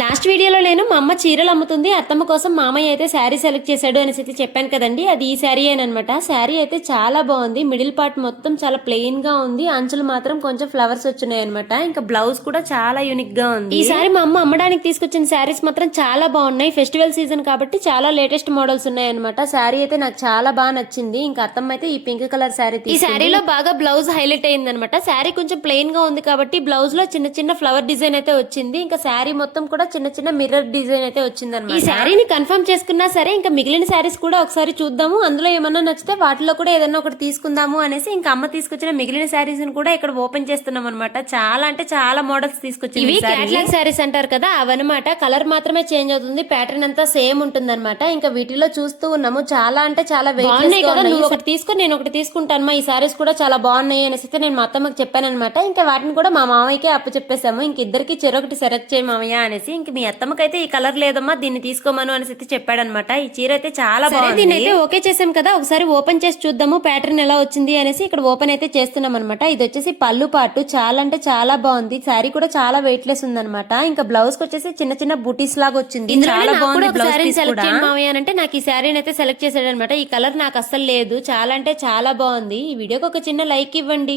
Last వీడియోలో నేను మా అమ్మ చీరలు అమ్ముతుంది అత్తమ్మ కోసం మామయ్య అయితే శారీ సెలెక్ట్ చేశాడు అనేసి అయితే చెప్పాను కదండి. అది ఈ శారీ అనమాట శారీ అయితే చాలా బాగుంది. మిడిల్ పార్ట్ మొత్తం చాలా ప్లెయిన్గా ఉంది. అంచులు మాత్రం కొంచెం ఫ్లవర్స్ వచ్చినాయి అనమాట ఇంకా బ్లౌజ్ కూడా చాలా యూనిక్గా ఉంది. ఈ సారీ మా అమ్మ అమ్మడానికి తీసుకొచ్చిన శారీస్ మాత్రం చాలా బాగున్నాయి. ఫెస్టివల్ సీజన్ కాబట్టి చాలా లేటెస్ట్ మోడల్స్ ఉన్నాయి అనమాట శారీ అయితే నాకు చాలా బాగా నచ్చింది. ఇంకా అత్తమ్మ అయితే ఈ పింక్ కలర్ శారీ ఈ శారీలో బాగా బ్లౌజ్ హైలైట్ అయింది అనమాట శారీ కొంచెం ప్లెయిన్గా ఉంది కాబట్టి బ్లౌజ్లో చిన్న చిన్న ఫ్లవర్ డిజైన్ అయితే వచ్చింది. ఇంకా శారీ మొత్తం కూడా చిన్న చిన్న మిర్రర్ డిజైన్ అయితే వచ్చింది అనమాట ఈ శారీని కన్ఫర్మ్ చేసుకున్నా సరే ఇంకా మిగిలిన శారీస్ కూడా ఒకసారి చూద్దాము. అందులో ఏమన్నా నచ్చితే వాటిలో కూడా ఏదన్నా ఒకటి తీసుకుందాము అనేసి ఇంకా అమ్మ తీసుకొచ్చిన మిగిలిన శారీస్ కూడా ఇక్కడ ఓపెన్ చేస్తున్నాం అనమాట చాలా అంటే చాలా మోడల్స్ తీసుకొచ్చింది ఇవి క్యాట్లాగ్ శారీస్ అంటారు కదా అవన్నమాట. కలర్ మాత్రమే చేంజ్ అవుతుంది ప్యాటర్న్ అంతా సేమ్ ఉంటుంది అనమాట ఇంకా వీటిలో చూస్తూ ఉన్నాము. చాలా అంటే చాలా బాగున్నాయి కదా నువ్వు ఒకటి తీసుకొని నేను ఒకటి తీసుకుంటాను ఈ సారీస్ కూడా చాలా బాగున్నాయి అనేసి అయితే నేను మా అత్తమ్మకి చెప్పాను అనమాట ఇంకా వాటిని కూడా మా మామయ్యకే అప్పు చెప్పేసాము ఇంక ఇద్దరికి చెరొకటి సెలెక్ట్ చేయి మామయ్య అనేసి. ఇంక మీ అత్తమ్మకైతే ఈ కలర్ లేదమ్మా దీన్ని తీసుకోమను అనేసి అయితే చెప్పాడనమాట. ఈ చీర అయితే చాలా బాగుంది. దీన్ని అయితే ఓకే చేసాం కదా ఒకసారి ఓపెన్ చేసి చూద్దాము ప్యాటర్న్ ఎలా వచ్చింది అనేసి ఇక్కడ ఓపెన్ అయితే చేస్తున్నాం అనమాట ఇది వచ్చేసి పళ్ళు పాటు చాలా అంటే చాలా బాగుంది. శారీ కూడా చాలా వెయిట్ లెస్ ఉందన్నమాట ఇంకా బ్లౌజ్కి వచ్చేసి చిన్న చిన్న బూటీస్ లాగా వచ్చింది. చాలా బాగుంది బ్లౌజ్ సెలెక్ట్ మామయ్య అంటే నాకు ఈ శారీని అయితే సెలెక్ట్ చేశాడు అనమాట ఈ కలర్ నాకు అస్సలు లేదు. చాలా అంటే చాలా బాగుంది. ఈ వీడియోకి ఒక చిన్న లైక్ ఇవ్వండి.